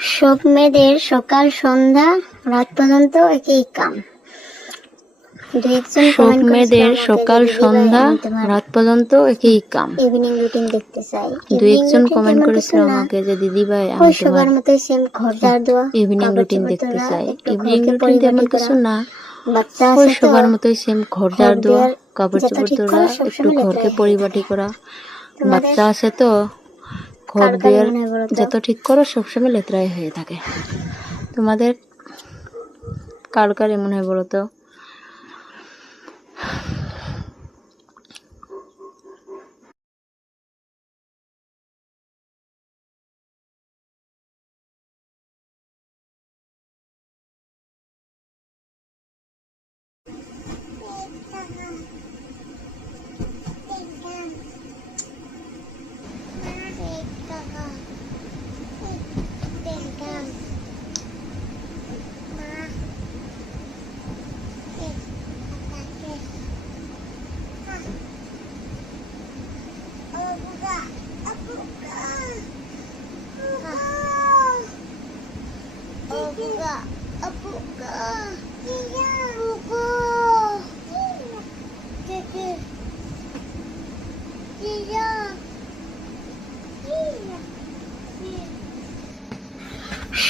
সব মেয়েদের সকাল সন্ধ্যা রাত পর্যন্ত একই কাম। সব মেয়েদের সকাল সন্ধ্যা রাত পর্যন্ত একই কাম। ইভিনিং রুটিন দেখতে চাই। দু একজন কমেন্ট করেছিল আমাকে যে দিদি ভাই আমি সবার মতোই সেম ঘর ঝাড় দেওয়া, ইভিনিং রুটিন দেখতে চাই। ইভিনিং রুটিন তেমন কিছু না, বাচ্চা ওই আছে তো সবার মতোই সেম ঘর ঝাড় দেওয়া, কাপড় যেটা চোপড় ঠিক তোলা, করো একটু সবসময় ঘরকে লেত্রাই পরিপাটি করা। তোমাদের বাচ্চা আছে তো ঘর কার কার দুয়ার মনে হয় বলো তো? যত ঠিক করো সবসময় লেত্রাই হয়ে থাকে। তোমাদের কার কার এমন হয় বলো তো?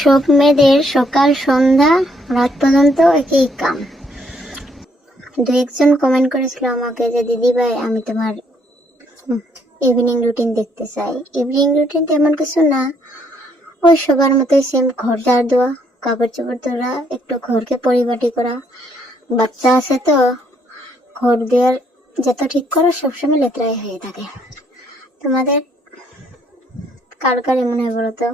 সব মেয়েদের সকাল সন্ধ্যা রাত পর্যন্ত একই কাম। দু একজন কমেন্ট করেছিল আমাকে যে দিদি ভাই আমি তোমার ইভিনিং রুটিন দেখতে চাই। ইভিনিং রুটিন তেমন কিছু না, ওই সবার মতোই সেম ঘর ঝাড় দেওয়া, কাপড় চোপড় তোলা, একটু ঘরকে পরিপাটি করা। বাচ্চা আছে তো ঘর দেওয়ার যত ঠিক করো সবসময় লেত্রাই হয়ে থাকে। তোমাদের কার কার এমন হয় বলো তো?